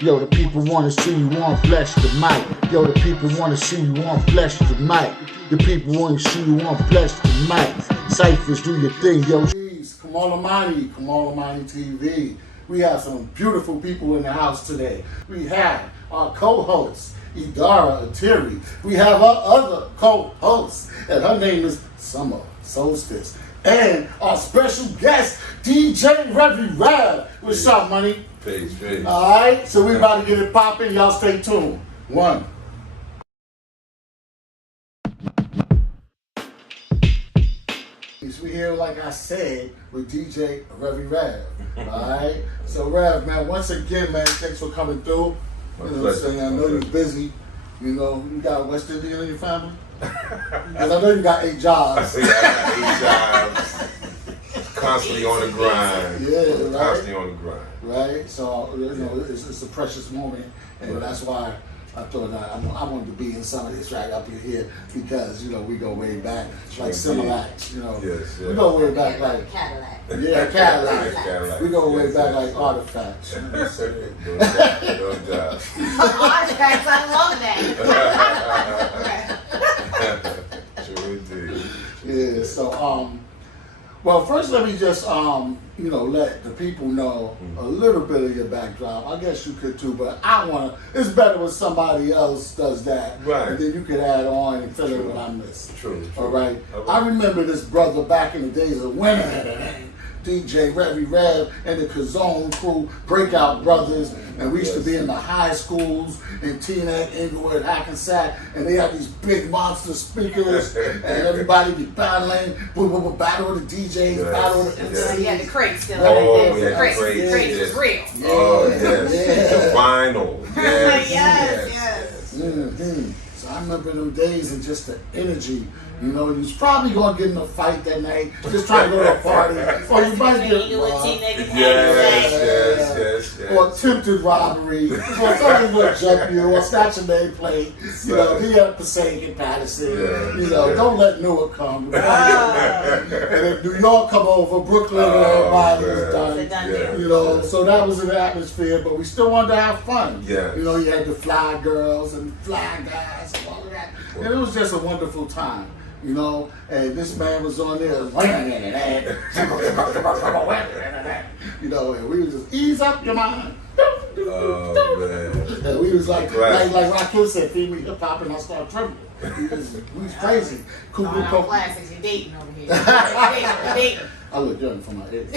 Yo, the people wanna see you on Flesh the Mic. Yo, the people wanna see you on Flesh the Mic. The people wanna see you on Flesh the Mic. Ciphers, do your thing, yo. Kamal Amani TV. We have some beautiful people in the house today. We have our co-host, Idara Atiri. We have our other co-host, and her name is Summer Solstice. And our special guest, DJ Revie Rev. What's up, money? Peace. Alright, so we about to get it popping. Y'all stay tuned. One. We here, like I said, with DJ Revie Rev. Alright? So Rev, man, once again, man, thanks for coming through. You know what I'm saying? I know you're busy. You know, you got a West Indian in your family? Because I know you got 8 jobs. I got 8 jobs. Constantly on the grind. Yeah, right? Constantly on the grind. Right? So, you know, it's a precious moment. And that's why I thought I wanted to be in some of this right up in here because, you know, we go way back, like Similacs, you know. Yes. We go way back like Cadillac. Yeah, Cadillac. We go way back like Artifacts. You know what I'm saying? Doing jobs. Artifacts, I love that. Sure indeed. Yeah, so well, first let me just you know, let the people know a little bit of your backdrop. I guess you could too, but it's better when somebody else does that. Right. And then you could add on and fill in what I missed. True. All right. I remember this brother back in the days of when DJ Revie Rev and the Kazone crew, Breakout Brothers, and we used to be in the high schools in Teaneck, Inglewood, Hackensack, and they had these big monster speakers, and everybody be battling, battle with the DJs, battle with the MCs. Yeah, the crates still. Oh, the yeah, crates. the crates was real. Oh, yes. The vinyl. Yes. Mm-hmm. So I remember them days and just the energy. You know, he was probably going to get in a fight that night, just trying to go to a party. Or you might get Yes. Or attempted robbery, or somebody will jump you, or snatch a nameplate. You know, he had Passaic Patterson. You know, don't let Newark come. And if New York come over, Brooklyn, everybody was done. You know, so that was an atmosphere, but we still wanted to have fun. Yeah. You know, you had the fly girls and fly guys and all of that. And it was just a wonderful time. You know, and this man was on there, you know, and we was just ease up your mind. Oh, man. And we was like Rakim said, feed me hip hop, and I started trembling. We was crazy. Classics, you're dating over here. Dating. I look young for my age.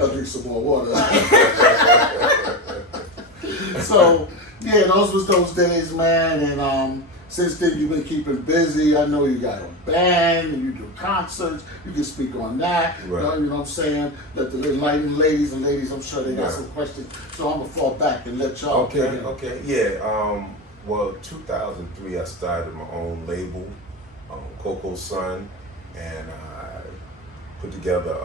I'll drink some more water. So, yeah, those was those days, man, and since then you've been keeping busy. I know you got a band and you do concerts. You can speak on that. Right. You know what I'm saying? Let the enlightened ladies, I'm sure they got some questions. So I'm gonna fall back and let y'all. Okay. Yeah. Well, 2003, I started my own label, Coco Sun, and I put together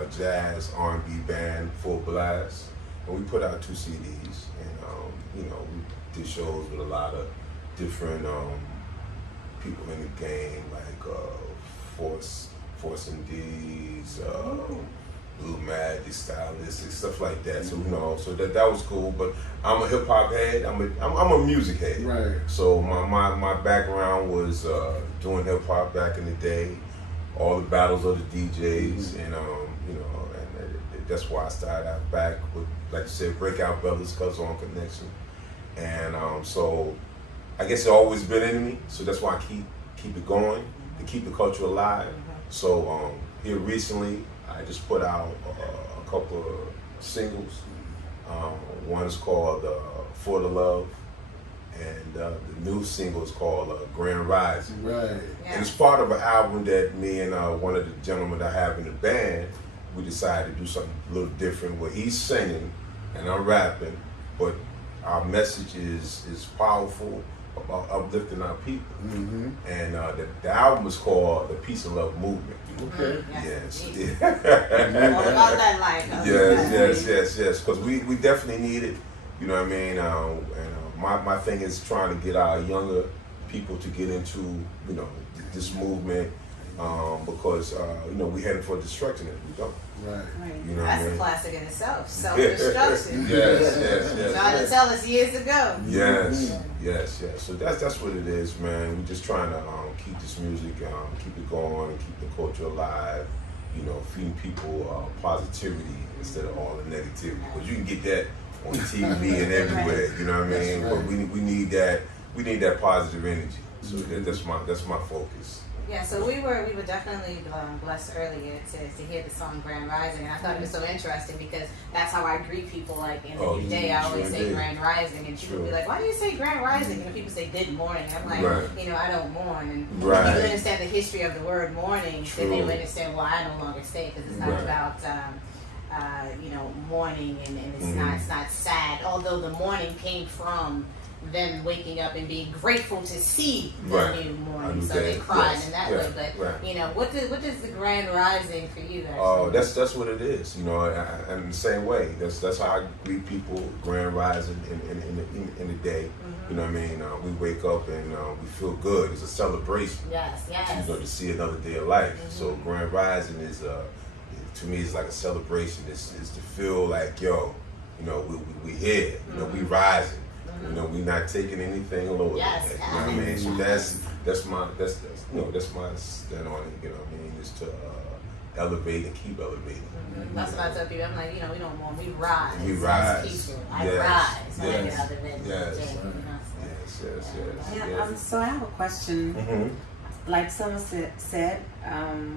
a jazz R&B band, Full Blast, and we put out 2 CDs. You know, we did shows with a lot of different people in the game, like Force MDs, Blue Magic, Stylistic, stuff like that. So you know, so that was cool. But I'm a hip hop head. I'm a music head. Right. So my background was doing hip hop back in the day, all the battles of the DJs, and you know, and that's why I started out back with, like you said, Breakout Brothers, Kazone Connection. And so I guess it's always been in me, so that's why I keep it going, to keep the culture alive. So here recently, I just put out a couple of singles. One is called For the Love, and the new single is called Grand Rising. Right. And it's part of an album that me and one of the gentlemen that I have in the band, we decided to do something a little different where he's singing and I'm rapping, but our message is powerful about uplifting our people. And the album is called The Peace and Love Movement. Okay. Yes. All about that life. Yes. Because we definitely need it. You know what I mean? And my thing is trying to get our younger people to get into, you know, this movement because you know, we headed for destruction if we don't. Right. You know That's what I a mean? classic in itself. Self-destruction. Yes. Trying to tell us years ago. Yes. So that's what it is, man. We're just trying to keep this music, keep it going, and keep the culture alive. You know, feeding people positivity instead of all the negativity. Because you can get that on TV and everywhere. You know what I mean? But we need that. We need that positive energy. So that's my focus. Yeah, so we were definitely blessed earlier to hear the song Grand Rising, and I thought it was so interesting because that's how I greet people. Like in the new day, I always say Grand Rising, and people be like, "Why do you say Grand Rising?" You know, people say Good Morning. I'm like, you know, I don't mourn, and if you understand the history of the word mourning, then they would understand why I no longer stay, because it's not about you know, mourning, and it's not sad. Although the mourning came from them waking up and being grateful to see the new morning, so they cried in that way. But you know, what does the Grand Rising for you guys? Oh, that's what it is. You know, and the same way. That's how I greet people. Grand Rising in the day. You know what I mean? We wake up and we feel good. It's a celebration. Yes. You know, to see another day of life. So Grand Rising is to me, it's like a celebration. It's to feel like, yo, you know, we here. You know, we rising. You know, we not taking anything lower than that. You know what I mean? So that's my stand on it. You know what I mean? Is to elevate and keep elevating. That's what I tell people. I'm like, you know, we don't want, we rise. We rise. I rise. I get out of bed. Yes. So I have a question. Like someone said,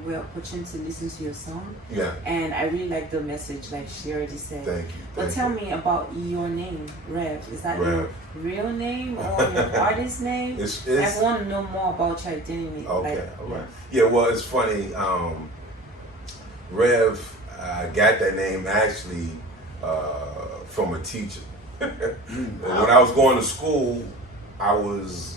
we're opportunity to listen to your song. Yeah. And I really like the message, like she already said. Thank you. But tell me about your name, Rev. Is that Rev. your real name or your artist name? I want to know more about your identity. Okay, like, all right. Yeah, well, it's funny. Rev, I got that name actually from a teacher. When I was going to school, I was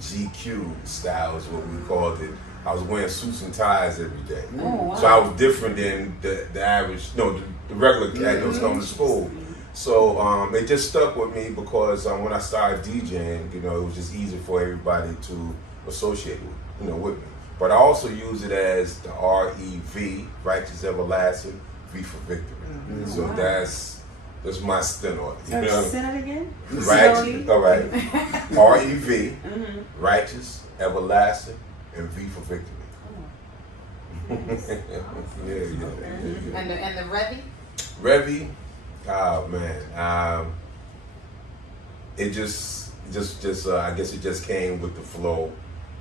GQ style is what we called it. I was wearing suits and ties every day. Oh, wow. So I was different than the average, the regular cat that was coming to school. So it just stuck with me because when I started DJing, you know, it was just easy for everybody to associate with me. But I also use it as the REV, Righteous Everlasting, V for Victory. So that's my spin on it. So You know? say that again? Righteous, all right. REV, Righteous, Everlasting, and V for Victory. Yeah. And the Revie? Revie, oh man, it just I guess it just came with the flow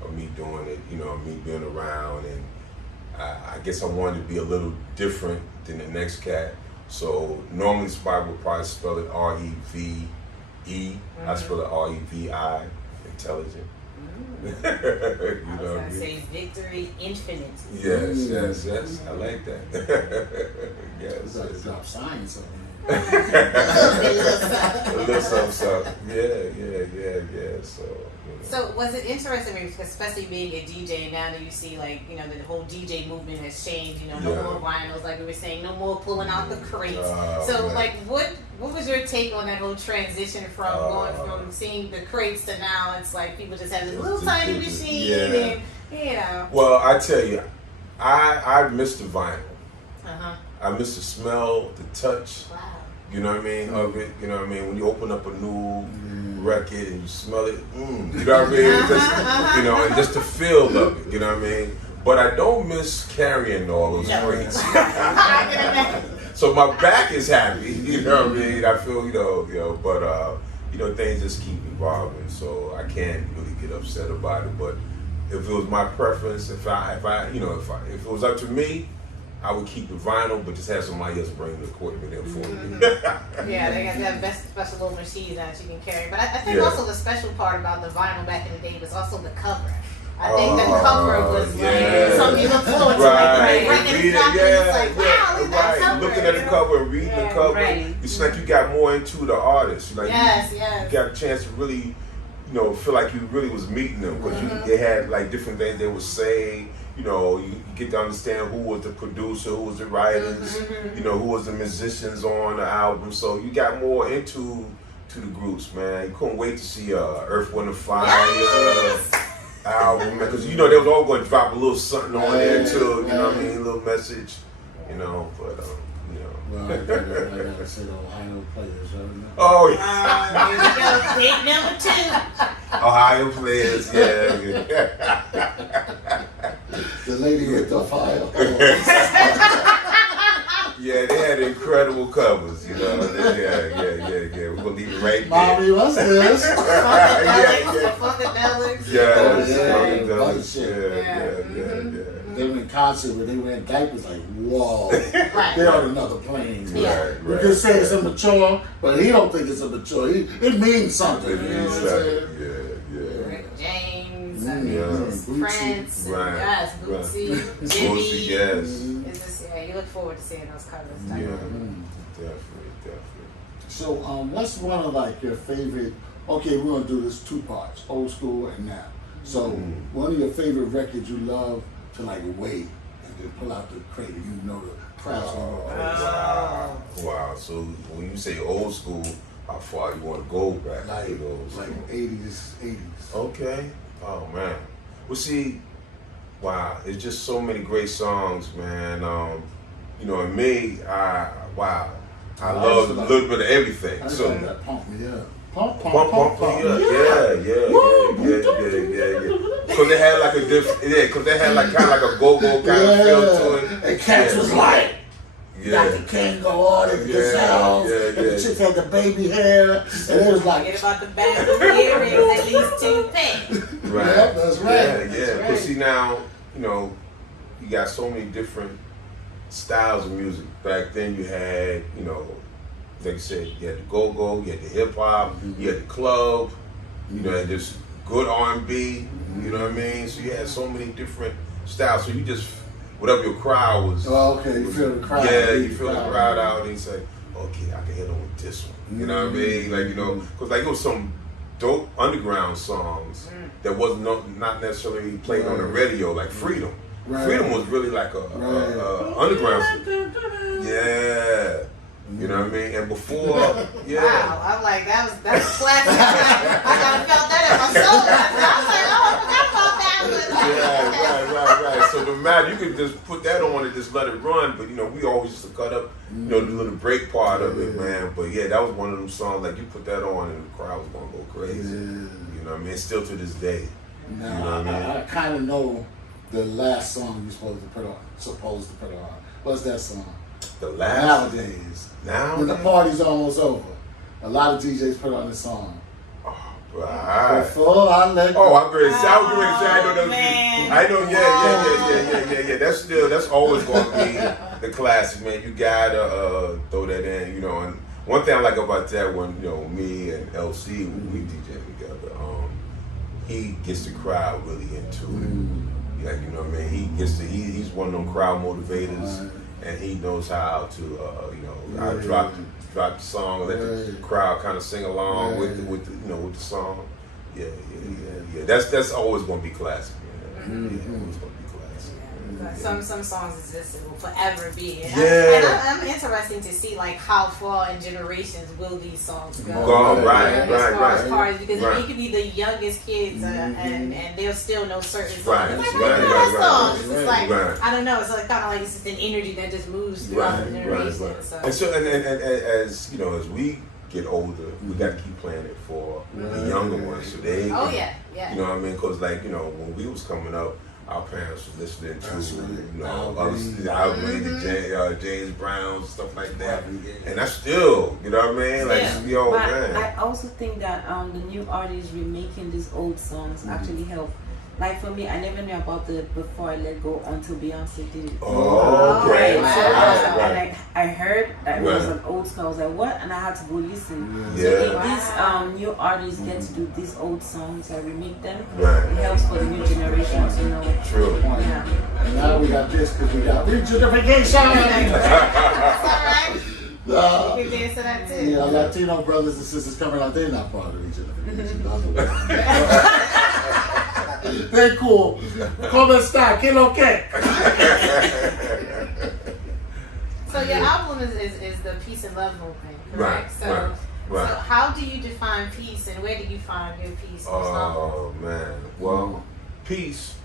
of me doing it. You know, me being around, and I guess I wanted to be a little different than the next cat. So normally Spike would probably spell it R-E-V-E. I spell it R-E-V-I, intelligent. You know I was what going I to mean? say Victory Infinite. Yes. I like that. Yes. Drop science on A little something. Yeah. So was it interesting, especially being a DJ, now that you see, like, you know, the whole DJ movement has changed, you know, no more vinyls, like we were saying, no more pulling out the crates. Like, what was your take on that whole transition from going from seeing the crates to now it's like people just have this little tiny machine and, you know. Well, I tell you, I miss the vinyl. I miss the smell, the touch. Wow. You know what I mean, of it. You know what I mean, when you open up a new record and you smell it, you know what I mean? Just, you know, and just the feel of it, you know what I mean? But I don't miss carrying all those crates. So my back is happy, you know what I mean? I feel, but things just keep evolving, so I can't really get upset about it. But if it was my preference, if it was up to me, I would keep the vinyl, but just have somebody else bring the equipment in for me. Yeah, they got that special little machine that you can carry. But I think also the special part about the vinyl back in the day was also the cover. I think the cover was like something you look forward to. It's like, wow, look at that cover. Looking at the cover and reading the cover, it's like you got more into the artist. Like you got a chance to really, feel like you really was meeting them because they had like different things they would say. You get to understand who was the producer, who was the writers, who was the musicians on the album. So you got more into the groups, man. You couldn't wait to see Earth, Wind & Fire. album, because you know they was all going to drop a little something on there too. You know what I mean? A little message. You know, but you know. Well, I gotta say the Ohio players, right? Oh yeah. Here we go, big number 2. Ohio players, yeah. The lady with the file. Yeah, they had incredible covers, you know. Yeah. We're gonna leave it right there. Mommy, what's this? Funkadelics. Yeah. They were in concert where they were in diapers like, whoa. Right. They're on another plane. Yeah. You can say it's immature, but he don't think it's immature. It means something. It You know means what I'm saying? something. Yeah. Rick James, Prince, Right. yes, Bootsy, Bootsy, Jimmy. yes. It's just, you look forward to seeing those covers. Yeah. Definitely. So, what's one of like your favorite? Okay, we're gonna do this 2 parts: old school and now. So, one of your favorite records you love to like wait and then pull out the crate, and you know the crowd's gonna go. Wow. So when you say old school, how far you want to go back? Like 80s. Okay. Oh man. Well, see, wow, it's just so many great songs, man. You know, and me, I love a little bit of everything. I So that pump me up. Pump, yeah. Because they had like a different, because they had like kind of like a go-go kind of feel to it. And Cats was like, Yeah. Dr. King go on and the sounds, and the chick had the baby hair, and it was like. Forget about the band of earrings, at least 2 pink. Right. Yeah, that's right. Yeah. But see now, you know, you got so many different styles of music. Back then you had, you know, like I said, you had the go-go, you had the hip-hop, you had the club, you know, and just good R&B, you know what I mean? So you had so many different styles. So you just, whatever your crowd was. Oh, okay, you feel the crowd. Yeah, you feel the crowd out and you say, okay, I can hit on with this one. You know what I mean? Like, you know, because like it was some dope underground songs that wasn't not necessarily played on the radio, like Freedom. Right. Freedom was really like a underground. Yeah. You know what I mean? And before, yeah. Wow, I'm like, that's classic. I gotta felt that in my soul. I was like, oh, I forgot about that one. Right. So no matter, you could just put that on and just let it run. But you know, we always used to cut up, you know, the little break part of it, man. But yeah, that was one of them songs like you put that on and the crowd was gonna go crazy. You know what I mean? Still to this day. Now, you know what I mean? I kind of know the last song you're supposed to put on. What's that song? The last. Nowadays. Now? When the party's almost over, a lot of DJs put on this song. Right. Before I let go. Oh, I'm ready to say. I was ready to say. I know that. Man. I know. Yeah. That's always going to be the classic, man. You gotta throw that in, you know. And one thing I like about that one, you know, me and LC, we DJ together. He gets the crowd really into it. Like, you know what I mean? He's one of them crowd motivators. And he knows how to, you know, how to drop the song, let the crowd kind of sing along with the song. Yeah. That's always gonna be classic, man. Yeah, always gonna be classic. Some songs exist and will forever be. And Yeah. I'm interested to see like how far in generations will these songs go. Right. As far as parties, because it could be the youngest kids and they'll still know certain songs. Right. It's like, that song. It's just like, Right. I don't know. It's like kind of like it's just an energy that just moves throughout the generations. And so, and as you know, as we get older, we got to keep playing it for the younger ones, so they. Oh yeah. You know what I mean? Because like, you know, when we was coming up, our parents were listening to, you know, other James Brown, stuff like that. And that's still, you know what I mean? Like, yo, but man. I also think that the new artists remaking these old songs actually help. Like for me, I never knew about the Before I Let Go until Beyonce did it. Oh, okay. And I heard that it was an old song. I was like, what? And I had to go listen. So if these new artists get to do these old songs and remake them, it helps for the new generation to know. True. Yeah. And now we got this because we got regentrification. You can dance to that too. Yeah, Latino brothers and sisters coming out, they're not part of regentrification. They're cool. ¿Cómo está? ¿Qué lo que? So your album is the peace and love movement, correct? Right. So how do you define peace and where do you find your peace? Oh man, well, peace.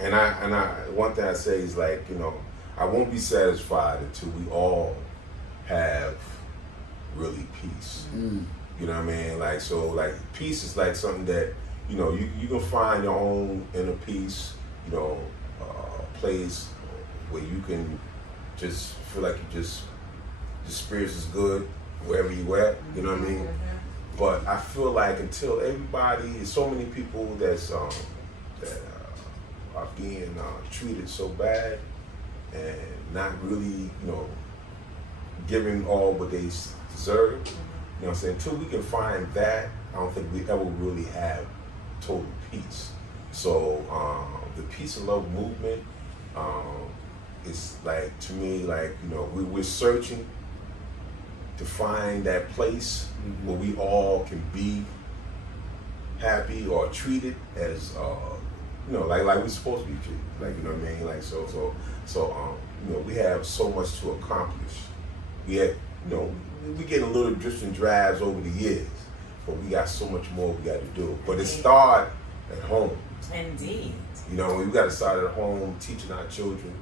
And I one thing I say is like, you know, I won't be satisfied until we all have really peace. You know what I mean? Like, so like peace is like something that, you know, you can find your own inner peace, you know, place where you can just feel like the spirits is good wherever you at, you know what I mean? But I feel like until everybody, so many people that are being treated so bad and not really, you know, giving all what they deserve, you know what I'm saying? Until we can find that, I don't think we ever really have total peace. So the peace and love movement is like, to me, like, you know, we're searching to find that place where we all can be happy or treated as, you know, like we're supposed to be treated. Like, you know what I mean? Like, so you know, we have so much to accomplish. We have, you know, we get a little drips and drabs over the years, but we got so much more we got to do. But it starts at home. Indeed. You know, we got to start at home, teaching our children.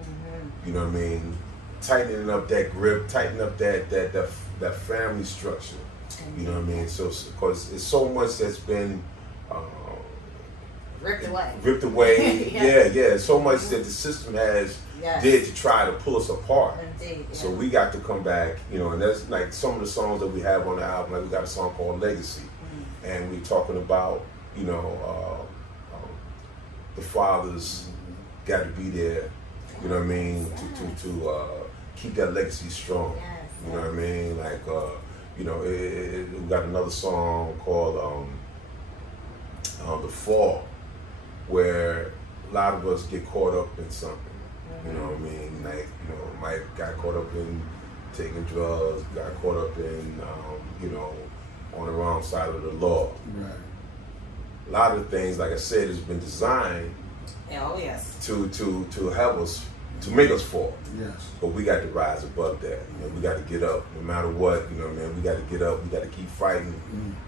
You know what I mean? Tightening up that grip, tightening up that family structure. You know what I mean? So, because it's so much that's been ripped away. Yeah. So much that the system has did to try to pull us apart. Indeed, yeah. So we got to come back, you know, and that's like some of the songs that we have on the album. Like we got a song called Legacy, and we're talking about, you know, the fathers got to be there. You know what I mean? To keep that legacy strong. You know what I mean? Like, you know, we got another song called The Fall, where a lot of us get caught up in something. You know what I mean? Like, you know, Mike got caught up in taking drugs, got caught up in, you know, on the wrong side of the law. Right. A lot of things, like I said, has been designed to help us, to make us fall. Yes. But we got to rise above that. You know, we got to get up no matter what. You know what I mean? We got to get up. We got to keep fighting.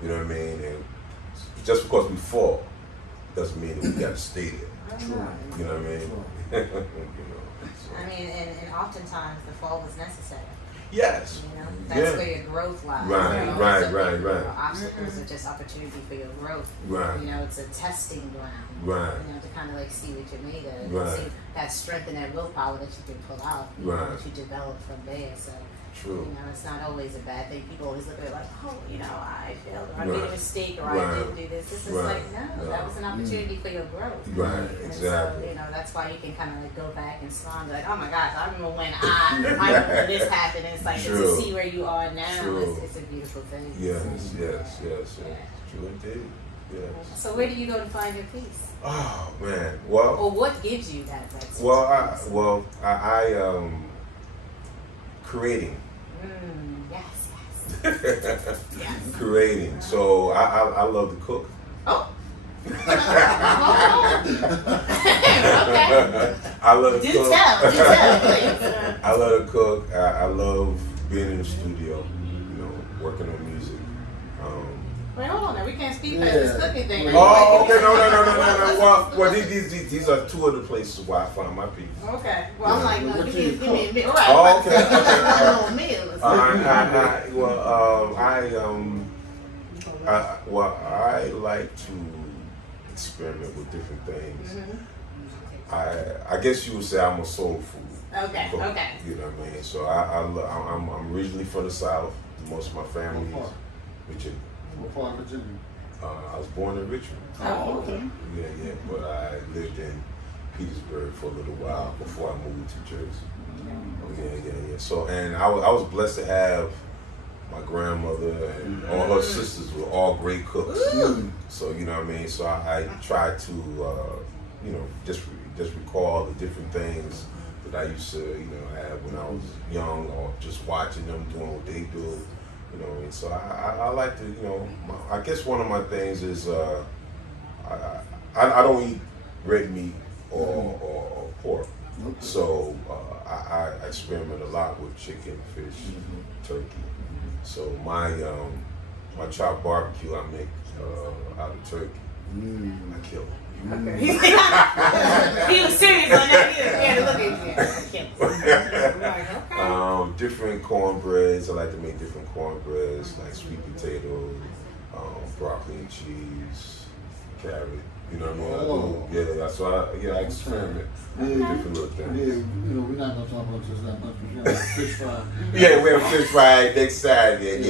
You know what I mean? And just because we fall doesn't mean that we got to stay there. True. You know what I mean? You know, so. I mean, and oftentimes the fall was necessary. Yes. You know, that's where your growth lies. Right, you know? right. You know, obstacles are just opportunity for your growth. Right. You know, it's a testing ground. Right. You know, to kind of like see what you're made of. Right. See that strength and that willpower that you can pull out. You know, that you develop from there. So. True. You know, it's not always a bad thing. People always look at it like, oh, you know, I failed, or I made a mistake, or I didn't do this. This is like, no, that was an opportunity for your growth. Right, and exactly. So, you know, that's why you can kind of like go back and smile and be like, oh my gosh, I remember when I remember when this happened. And it's like to see where you are now, it's a beautiful thing. Yes. True indeed. Yes. So where do you go to find your peace? Oh man, well. Or what gives you that? I creating. Yes. Creating. So I love to cook. Oh. Okay. I love to cook. Do tell, please. I love to cook. I love being in the studio, you know, working on music. Wait, hold on now. We can't speak past this cooking thing. Oh, okay. No. Well, these are two of the places where I find my peace. Okay. Well, I'm like, no, give me a meal. All right. Oh, okay. I like to experiment with different things. I guess you would say I'm a soul food. Okay. You know what I mean? So I'm originally from the South. Most of my family is Virginia. What part of Virginia? I was born in Richmond. Oh, okay. Yeah. But I lived in Petersburg for a little while before I moved to Jersey. Yeah. So, and I was blessed to have my grandmother and all her sisters were all great cooks. So, you know what I mean? So I tried to, you know, just recall the different things that I used to, you know, have when I was young, or just watching them doing what they do. You know, and so I like to, you know, I guess one of my things is I don't eat red meat or pork. Okay. So I experiment a lot with chicken, fish, turkey. So my chopped barbecue I make out of turkey. I kill him. Okay. He was serious on that. He was scared to look at you. Okay. Different cornbreads. I like to make different cornbreads, like sweet potato, broccoli and cheese, carrot. You know what I mean? Yeah, so I experiment with different little things. Yeah, you know, we're not gonna talk about this that much, but you know, fish fry. Yeah, we have fish fry next Saturday.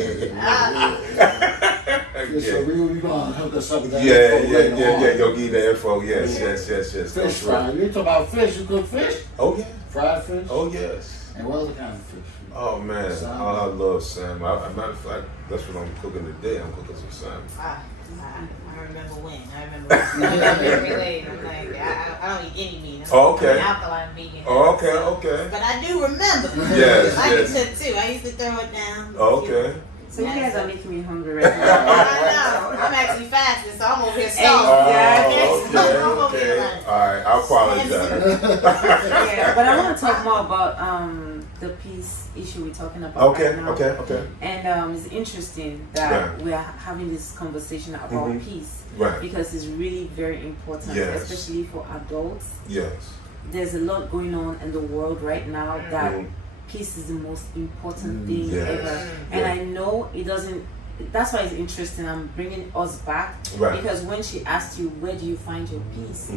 So we gonna hook us up with that. Yeah. You'll give the info. Yes. Fish fry. You talk about fish. You cook fish? Oh yeah. Fried fish? Oh yes. And what other kind of fish? Oh man, salmon. I love salmon. Matter of fact, that's what I'm cooking today. I'm cooking some salmon. I remember when. I'm very late. I'm like, I don't eat any meat. Oh, okay. I'm an alkaline vegan. Oh, okay. But I do remember. Yes. I can cook too. I used to throw it down. Okay. So you guys are making me hungry right now. I know. I'm actually fasting, so I'm over here starving. Okay. All right. I apologize. Yeah, but I want to talk more about the peace issue we're talking about right now. Okay. And it's interesting that we are having this conversation about peace. Right. Because it's really very important, especially for adults. Yes. There's a lot going on in the world right now that peace is the most important thing ever. And I know it doesn't, that's why it's interesting. I'm bringing us back because when she asked you, where do you find your peace?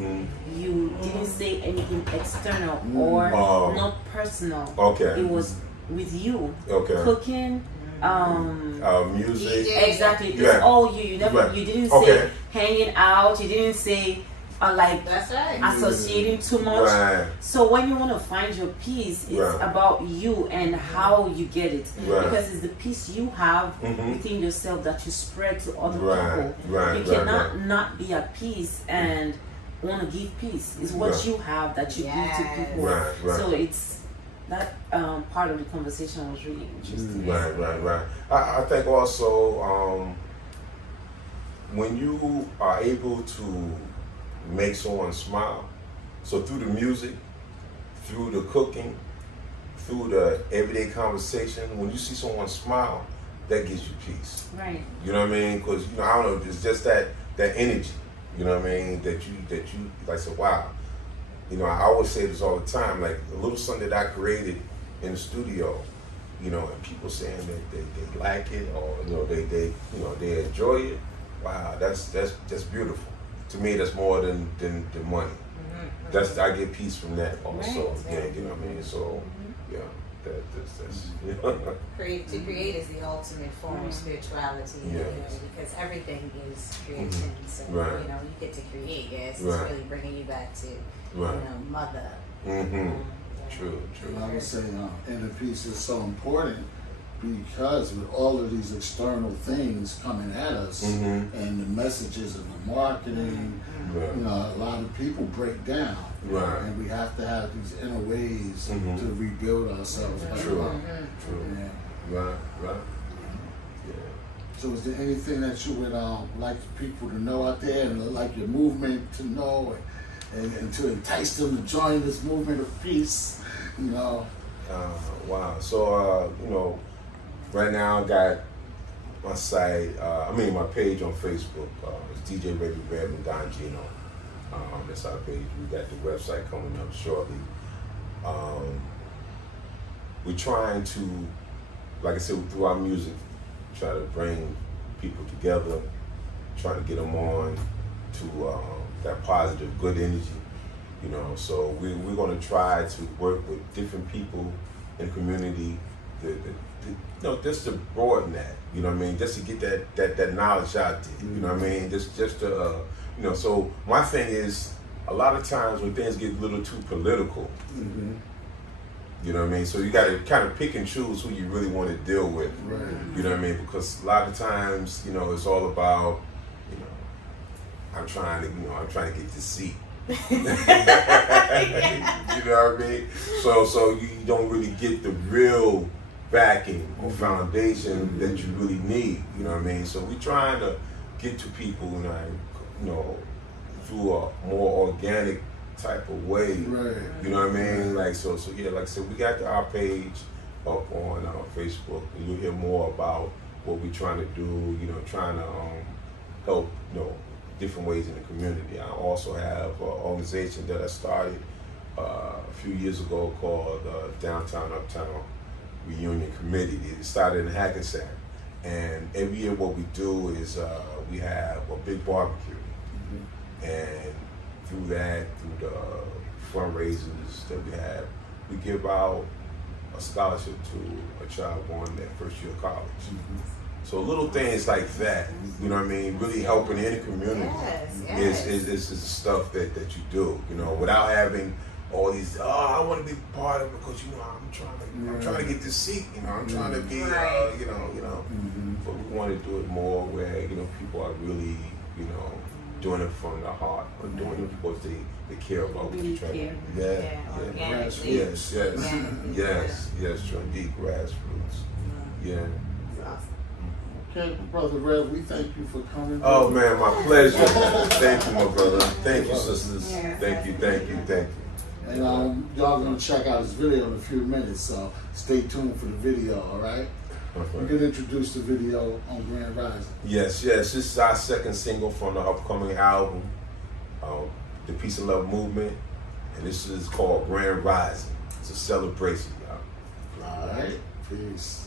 You didn't say anything external or not personal. Okay. It was with you. Okay. Cooking, music. Exactly. It's all you. You never. You didn't say hanging out. You didn't say like that's right. associating too much. Right. So when you want to find your peace, it's about you and how you get it. Because it's the peace you have within yourself that you spread to other people. You cannot not be at peace and want to give peace. It's what you have that you give to people. So it's that part of the conversation was really interesting. Right. I think also when you are able to make someone smile, so through the music, through the cooking, through the everyday conversation, when you see someone smile, that gives you peace. Right. You know what I mean? Because I don't know, it's just that energy. You know what I mean? That you like say, wow. I always say this all the time, like a little something that I created in the studio, and people saying that they like it or they enjoy it. Wow, that's beautiful. To me, that's more than money. I get peace from that also. You know what I mean? So that's To create is the ultimate form of spirituality. Because everything is creation. So you get to create. It's really bringing you back to mother. True. I would say inner peace is so important because with all of these external things coming at us and the messages and the marketing, a lot of people break down. And we have to have these inner ways to rebuild ourselves. True. Right. So is there anything that you would like people to know out there and like your movement to know and to entice them to join this movement of peace? Wow. So, right now I got my site, my page on Facebook. It's DJ Revie Rev and Don Gino. That's our page. We got the website coming up shortly. We're trying to, like I said, through our music, try to bring people together, trying to get them on to that positive, good energy. So we're going to try to work with different people in the community, just to broaden that, just to get that knowledge out there, you know what I mean? Just to, so my thing is, a lot of times when things get a little too political, you know what I mean? So you got to kind of pick and choose who you really want to deal with, you know what I mean? Because a lot of times, it's all about, I'm trying to get this seat. You know what I mean? So you don't really get the real backing or foundation that you really need. You know what I mean? So we're trying to get to people, through a more organic type of way. You know what I mean? Like so like I said, we got our page up on Facebook, and you'll hear more about what we're trying to do. Trying to help different ways in the community. I also have an organization that I started a few years ago called Downtown Uptown Reunion Committee. It started in Hackensack, and every year what we do is we have a big barbecue, and through the fundraisers that we have, we give out a scholarship to a child going their first year of college. So little things like that, you know what I mean, really helping in the community is the stuff that you do, you know, without having all these, I want to be part of it because, you know, I'm trying to get this seat, you know, I'm trying to be, you know, but we want to do it more where, you know, people are really, you know, doing it from the heart, or doing it because they care about what you're trying to do. Yes, trying to be grassroots. Yeah. Okay, Brother Rev, we thank you for coming. Oh man, my pleasure. Thank you, my brother. Thank you, sisters. Thank you. And y'all gonna check out his video in a few minutes, so stay tuned for the video, all right? We're gonna introduce the video on Grand Rising. Yes. This is our second single from the upcoming album, The Peace and Love Movement, and this is called Grand Rising. It's a celebration, y'all. All right, peace.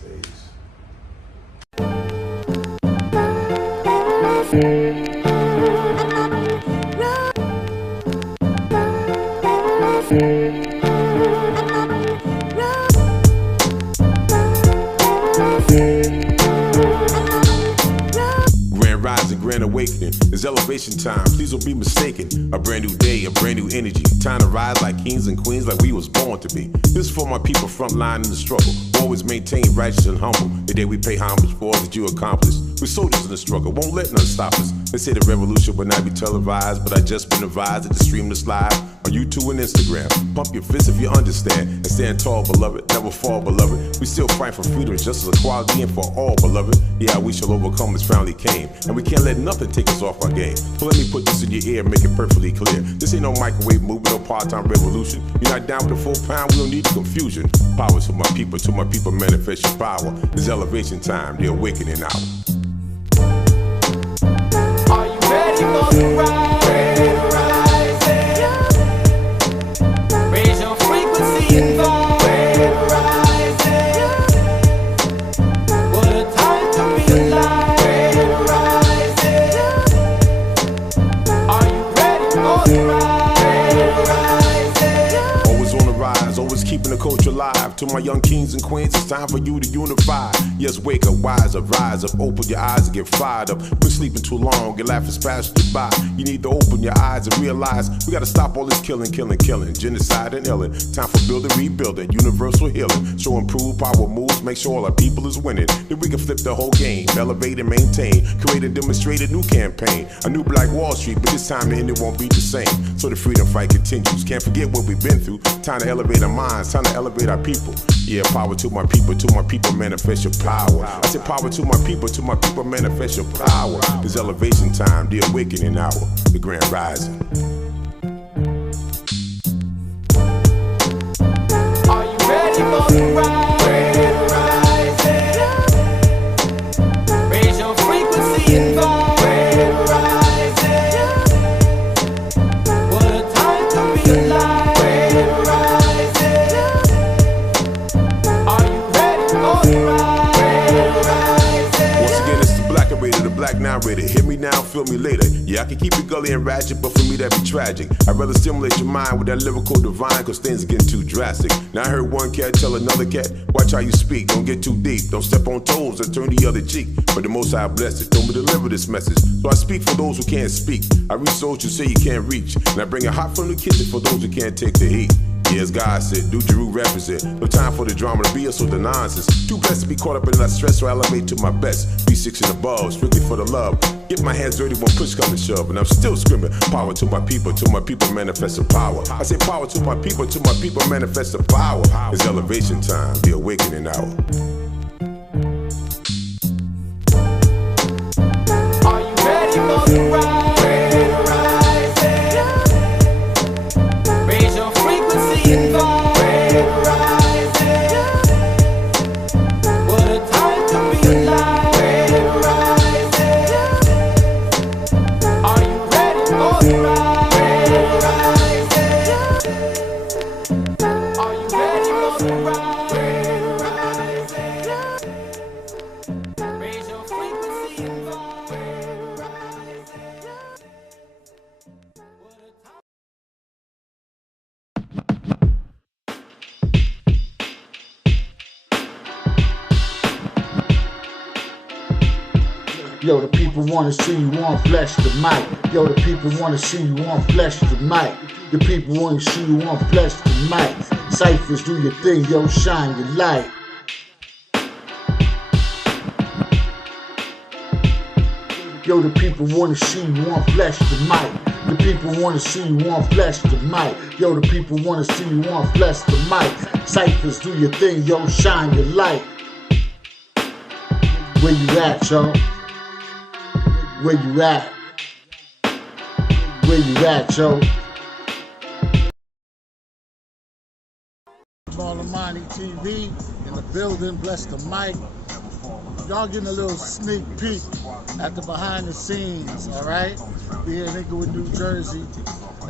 Grand awakening, it's elevation time, please don't be mistaken. A brand new day, a brand new energy. Time to rise like kings and queens, like we was born to be. This is for my people front line in the struggle. Always maintain righteous and humble. The day we pay homage for all that you accomplished. We're soldiers in the struggle, won't let none stop us. They say the revolution will not be televised, but I just been advised to stream this live on YouTube and Instagram. Pump your fist if you understand, and stand tall, beloved. Never fall, beloved. We still fight for freedom, justice, equality, and for all, beloved. Yeah, we shall overcome as finally came, and we can't let nothing take us off our game. So let me put this in your ear and make it perfectly clear. This ain't no microwave movement or part-time revolution. You're not down with the full pound, we don't need confusion. Power to my people, manifest your power. It's elevation time, the awakening hour. Are you ready for the rise? Raise your frequency and vibe. What a time to be alive. Are you ready for the rise? Always on the rise, always keeping the culture alive. To my young kings and queens, it's time for you to unify. Yes, wake up, wise up, rise up, open your eyes and get fired up. Been sleeping too long, your life is passed you by. You need to open your eyes and realize we gotta stop all this killing, genocide and illing. Time for building, rebuilding, universal healing. Show improved power moves, make sure all our people is winning. Then we can flip the whole game, elevate and maintain, create and demonstrate a new campaign. A new Black Wall Street, but this time the end it won't be the same. So the freedom fight continues, can't forget what we've been through. Time to elevate our minds, time to elevate our people. Yeah, power to my people, manifest your power. I said power to my people, manifest your power. It's elevation time, the awakening hour, the grand rising. Are you ready for the rise? Raise your frequency and vibe. What a time to be alive. Black narrator, hear me now, feel me later. Yeah, I can keep it gully and ratchet, but for me that'd be tragic. I'd rather stimulate your mind with that lyrical divine, cause things are getting too drastic. Now I heard one cat tell another cat, watch how you speak, don't get too deep, don't step on toes and turn the other cheek. But the Most High blessed it, told me to deliver this message. So I speak for those who can't speak. I reach those who say you can't reach. And I bring it hot from the kitchen for those who can't take the heat. Yeah, as God said, do Jeru represent. No time for the drama, the BS or the nonsense. Too blessed to be caught up in that stress, so I elevate to my best. B6 and above, strictly for the love. Get my hands dirty when push comes to shove, and I'm still screaming. Power to my people, manifest the power. I say power to my people, manifest the power. It's elevation time, the awakening hour. Are you ready for the rise? Raise your frequency and vibe. What a time to be alive. Are you ready? Yo, the people wanna see you on Bless the Mic. Yo, the people wanna see you on Bless the Mic. The people wanna see you on Bless the Mic. Ciphers, do your thing, yo, shine your light. Yo, the people wanna see you on Bless the Mic. The people wanna see you on Bless the Mic. Yo, the people wanna see you on Bless the Mic. Ciphers, do your thing, yo, shine your light. Where you at, yo? Where you at? Where you at, yo? Ballamani TV in the building, Bless the Mic. Y'all getting a little sneak peek at the behind the scenes, alright? We here in Inglewood, New Jersey,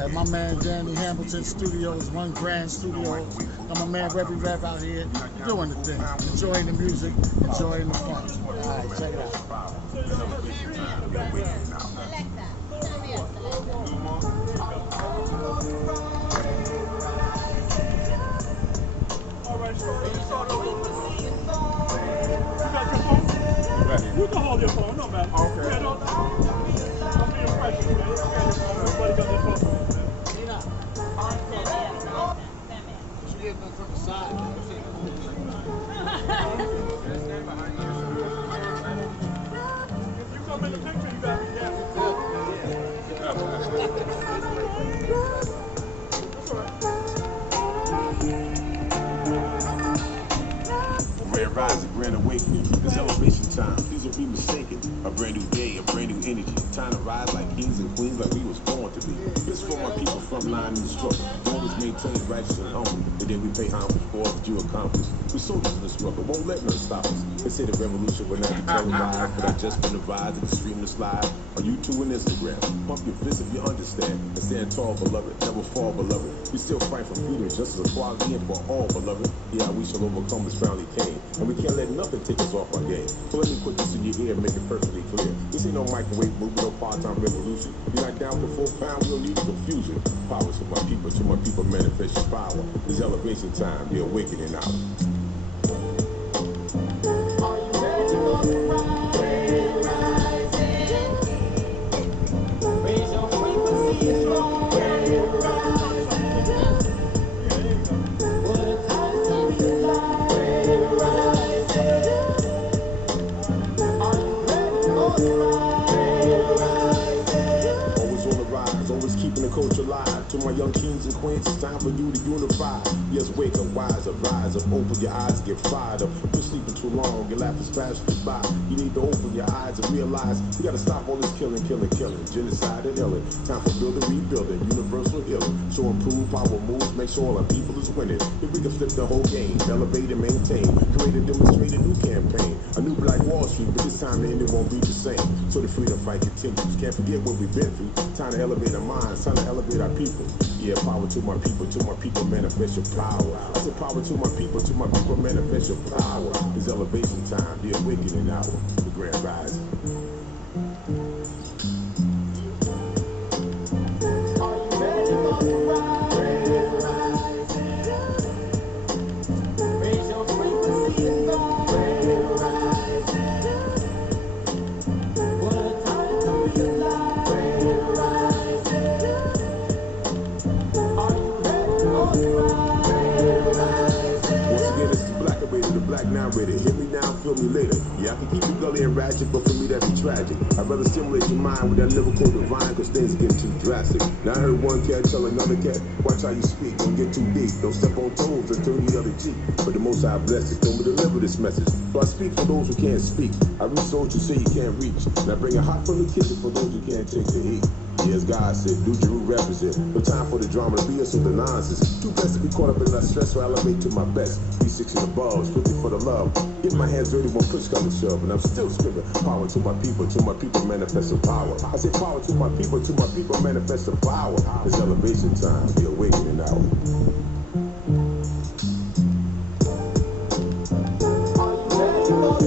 at my man Danny Hamilton's studios, One Grand Studios. Got my man Revie Rev out here doing the thing, enjoying the music, enjoying the fun. Alright, check it out. You can hold your phone, no matter. Okay. Yeah, don't be impressive, man. Everybody got their phone. She is from the side. If you come in the picture, you got to be careful. Red rise, a grand awakening. It's elevation time. Please don't be mistaken. A brand new day, a brand new energy. Time to rise like kings and queens, like we was born to be. This for my people from line in the struggle. Always maintain righteous and humble. And then we pay homage for all that you accomplished. We soldiers in the struggle, won't let nothing stop us. They say the revolution will not be televised, but I just been advised to stream this live on YouTube and Instagram. Pump your fist if you understand. And stand tall, beloved. Never fall, beloved. We still fight for freedom, justice, equality, and for all, beloved. Yeah, we shall overcome this finally came. And we can't let nothing take us off our game. So let me put this in your ear and make it perfectly clear. This ain't no microwave movement, no part-time revolution. You're not down for 4 pounds, we don't need confusion. Power to my people manifest your power. It's elevation time, the awakening hour. Culture live. To my young kings and queens, it's time for you to unify. Yes, wake up, wise up, rise up, open your eyes, get fired up. You're sleeping too long, your life is fast goodbye. You need to open your eyes and realize we gotta stop all this killing, genocide and illing. Time for building, rebuilding, universal healing. So improve power moves, make sure all our people is winning. If we can flip the whole game, elevate and maintain, create and demonstrate a new campaign, a new Black Wall Street, but this time the end it won't be the same. So the freedom fight continues. Can't forget what we've been through. Time to elevate our minds, time to elevate our people. Yeah, power to my people manifest your power. I said power to my people manifest your power. It's elevation time, the awakening hour, the grand rising. Narrator, hear me now, feel me later. Yeah, I can keep you gully and ratchet, but for me that'd be tragic. I'd rather stimulate your mind with that lyrical divine, cause things get too drastic. Now I heard one cat tell another cat, watch how you speak, don't get too deep, don't step on toes and turn the other cheek. But the most I bless it, told me to deliver this message. So I speak for those who can't speak. I reach those who say you can't reach. And I bring a hot from the kitchen for those who can't take the heat. Yes, God said, do Jeru represent. No time for the drama, to be us with the nonsense. Too blessed to be caught up in that stress, so I elevate to my best. 360 and above, strictly for the love. Get my hands dirty when push come to shove, and I'm still screaming. Power to my people manifest the power. I say power to my people manifest the power. It's elevation time, the awakening hour. Are you ready?